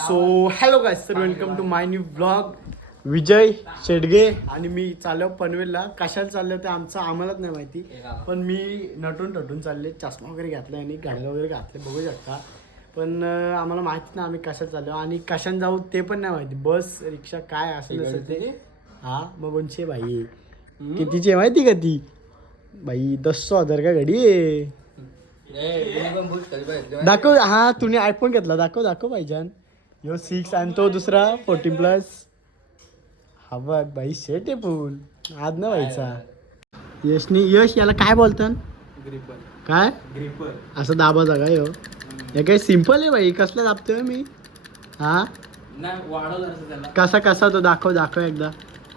So hello guys, तर welcome to my new blog. Vijay Shedge आणि मी चाललो पनवेलला. कशाला चाललो ते आम्हालाच नाही माहिती, पण मी नटून चालले, चष्मा वगैरे घातला आणि गाड्या वगैरे घातले, बघू शकता. पण आम्हाला माहिती नाही आम्ही कशाला चाललो आणि कशाने जाऊ ते पण नाही माहिती. बस रिक्षा काय असेल नसेल ते. हा मग कोणची भाई कितीची माहिती का ती भाई? 10,000 का गाडी आहे. दाखव. हा तुम्ही आयफोन घेतला, दाखव पाहिजे. यो 6 आणि तो दुसरा 14+. हा बघ भाई, शेट आहे फुल आज ना व्हायचा. यश याला काय बोलतात? ग्रिपर. काय ग्रिपर असं दाबाचा का यो? हे काय सिम्पल आहे भाई, कसला दाबतोय मी? हा कसा तो दाखव एकदा.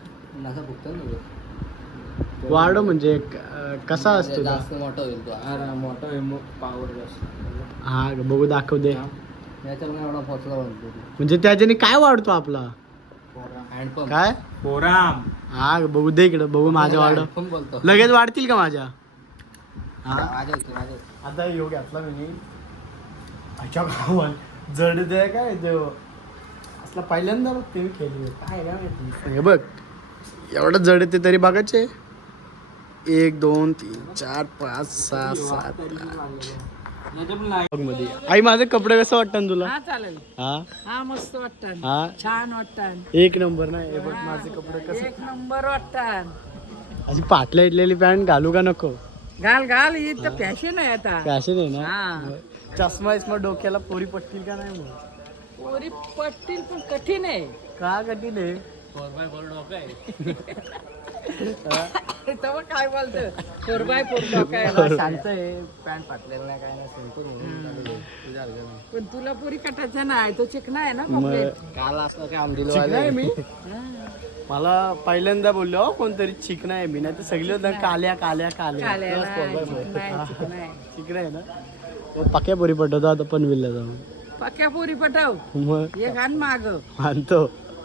वाढव म्हणजे कसा असतो? जास्त मोठा होईल तो. मोठा होईल मग पावर जास्त. हा बघू, दाखव दे. याच्यामुळे एवढा पोचला बनतो. म्हणजे त्याच्याने काय वाढतो आपला? हँडपंप. काय फोराम. हा बघू दे इकडं, बघू माझ्या वाढव. बोलतो लगेच वाढतील का माझ्या? हा माझ्या आता योग घातला मी. अच्छा गावात जड दे काय ते असला पहिल्यांदा बघते मी खेळली. काय माहिती. हे बघ एवढं जड येते तरी बघायचे. 1 2 3 4 5 6 7 मध्ये. आई माझे कपडे कसं वाटतं तुला? हा चालेल. हा मस्त वाटतं. हा छान वाटतं. एक नंबर नाही. हे बघ माझे कपडे कसे. एक नंबर वाटतं. अशी पाटल्या इटलेली पॅन्ट घालू का नको? घाल ही तर फॅशन आहे आता. फॅशन आहे हा. ना. चष्मा डोक्याला पोरी पटतील का नाही? मग पोरी पटतील पण कठीण आहे. का कठीण आहे? 4x4 डोकं आहे. तेव्हा काय बोलतं 4x4 काय शांत आहे. पॅन्ट फाटलेलं नाही, काय नाही, सिंपल. पण तुला पोरी कटायचा नाही, तो चिकना आहे ना मग complete. काल असलं काय चिकना आहे मी. हा. मला पहिल्यांदा बोललो कोणतरी चिकना आहे मी, नाही तर सगळे होतं काल्या काल्या नाही, चिकना आहे, चिकना आहे. चिकना आहे ना. पक्या पोरी पटवतो आता पनवेलला जाऊन. पक्या पोरी पटाव मग एक आण माग. मानतो.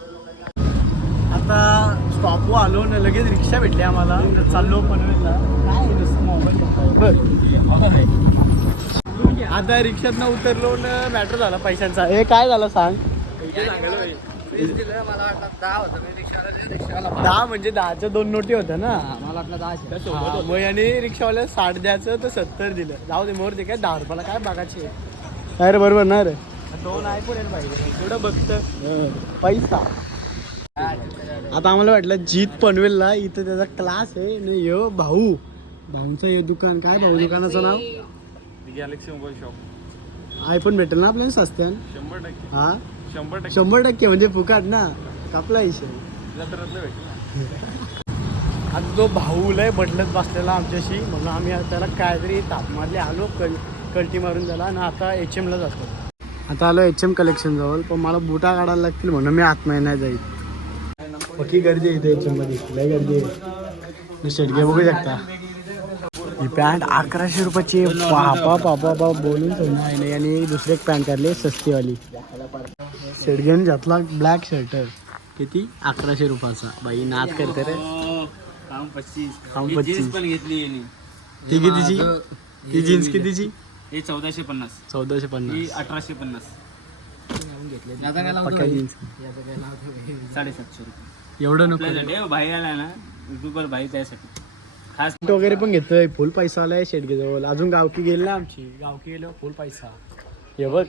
आता स्टॉपवर आलो ना, लगेच रिक्षा भेटली आम्हाला, तर चाललो पनवेलला. काय नुसतं मोबाईल. आता रिक्षात उतरलो ना, मॅटर झाला पैशांचा. हे काय झालं सांग? मला वाटलं 10 होतं. मी रिक्षाला 10 म्हणजे 10च्या 2 नोटी होत्या ना. मला वाटलं 10. हा, मग याने रिक्षावाल्या 60 द्यायचं तर 70 दिलं. जाऊ दे, मोर दे. काय 10 रुपयाला काय बघायचे? काय रे, बरोबर ना रे. 2 आयफोन आहे पाहिजे तेवढं बघतं पैसा. आता आम्हाला वाटलं जीत पनवेलला, इथं त्याचा क्लास आहे आणि यो भाऊचं हे दुकान. काय भाऊ दुकानाचं नाव? Galaxy mobile shop. आयफोन भेटेल ना आपल्याला सस्त्यान? 100%. हा 100%. 100% म्हणजे फुकाट ना, कापला हिशोब. आता तो भाऊ लय बदलत बसलेला आमच्याशी, म्हणून आम्ही त्याला काहीतरी ताप मारले, आलो कल्टी मारून त्याला. आणि आता HMला जातो. आता आलो HM कलेक्शन जवळ, पण मला बुटा काढायला लागतील म्हणून मी आतमध्ये नाही जाईल. पक्की गर्दी आहे इथे HM मध्ये, लय गर्दी आहे. शेडगे बघू शकता. ही पॅन्ट 1100 रुपयाची. पापा बोलून सोडणार नाही. आणि दुसरी एक पॅन्ट काढली सस्तीवाली. शेडग्याने घातला ब्लॅक शर्ट. किती? 1100 रुपयाचा. बाई नाद करते रे. 25 पण घेतली. ती कितीची? ती जीन्स कितीची? हे 1450. 1450. 1850. पक्का जीन्स. 750 रुपये. एवढं नको. आपल्यासाठी भाई आला ना, युट्यूबर भाई त्यासाठी खास वगैरे पण घेतोय. फुल पैसा आलाय शेडगे जवळ. अजून गावकी गेली ना आमची. गावकी गेलो फुल पैसा. हे बघ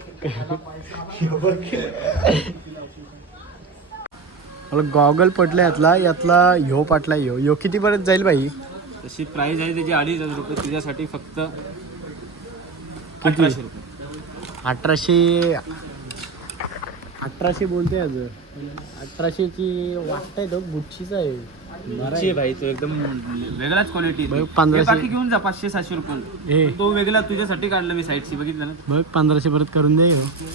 मला गॉगल पटला यातला ह्यो पाटला. ह्यो किती परत जाईल बाई? तशी प्राइस आहे त्याची 2,500 रुपये. तुझ्यासाठी फक्त 1800 रुपये. 1800 बोलते आज. 1800ची वाटतंय तो गुच्चीचा आहे. आहे भाई, तो एकदम वेगळाच क्वालिटी. 1500 बाकी घेऊन जा 500-700 रुपये. हे तो वेगळा तुझ्यासाठी काढला मी साईडची, बघितलं ना. बघ 1500 परत करून दे.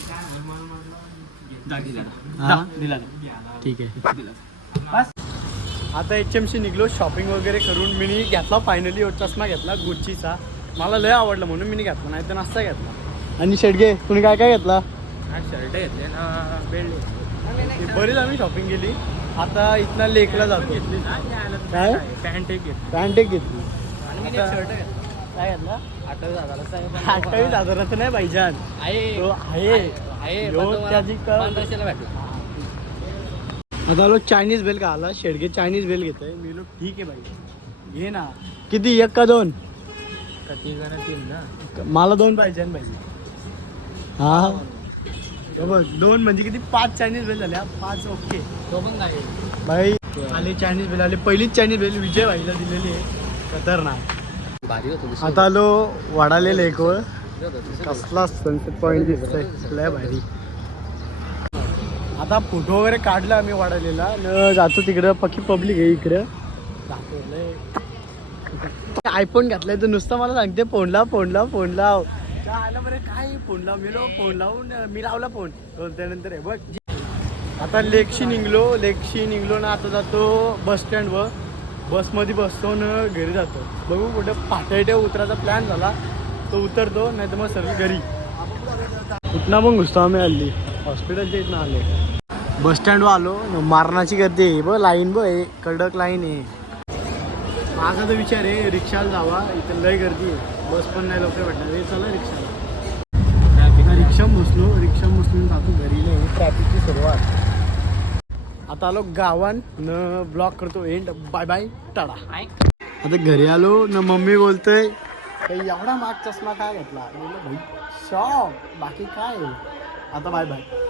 दिला. ठीक आहे. दिला बस. आता HMशी निघलो शॉपिंग वगैरे करून. मी घेतला फायनली चष्मा घेतला गुच्चीचा. मला लय आवडला म्हणून मी घेतला, नाही तर नसता घेतला. आणि शेडगे तुम्ही काय काय घेतला? शर्ट घेतले ना, बेल्ट. बरीच आम्ही शॉपिंग केली. आता इथला लेकला जातो. काय? पॅन्ट एक घेतली. पॅन्ट एक घेतली. शर्ट काय घेतला? 28,000. 28,000 नाही भाईजान. आहे तो आहे आहे यो, पण तुम्हाला त्याची का- 1500 भेटेल. आता आलो चायनीज बेल का आला शेडगे चायनीज बेल घेतोय मी लोक ठीक आहे भाई घे ना किती एक का दोन का 3 जण 3 ना. मला दोन पाहिजे आणि पाहिजे हा हे बघ दोन म्हणजे किती 5 चायनीज बेल झाल्या 5 ओके तो पण काय भाई आले चायनीज बेल आले पहिलीच चायनीज बेल विजय भाईला दिलेली आहे खतरनाक. भारी होतो. आता आलो वाडाले लेकवर कसं कसला सनसेट पॉईंट दिसतोय लय भारी. आता फोटो वगैरे काढला आम्ही वाढवलेला न जातो तिकडं पक्की पब्लिक आहे इकडं जातो लय आयफोन घातलाय तर नुसतं मला सांगते फोन लाव आलं बरं काय फोन लावून मी लावला फोन त्यानंतर आहे बघ. आता लेकशी निघलो ना आता जातो बस स्टँडवर बसमध्ये बसतो ना घरी जातो बघू कुठं पाटटे उतरायचा प्लॅन झाला तो उतरतो नाही तर मग सर्व घरी कुठला मग घुसतो आम्ही हल्ली हॉस्पिटलच्या इथनं आले बस स्टँडवर आलो मारणाची गर्दी आहे बघ लाईन बघ कडक लाईन आहे. माझा तर विचार आहे रिक्षाला जावा इथं लय गर्दी आहे बस पण नाही लवकर भेटणार हे चला रिक्षाला रिक्षा बसलो जातो घरी नाही ट्रॅफिकची सुरुवात. आता आलो गावान न ब्लॉक करतो एंड बाय बाय टाटा. आता घरी आलो न मम्मी बोलतोय एवढा माग चष्मा काय घेतला भाई शॉक बाकी काय आता बाय बाय.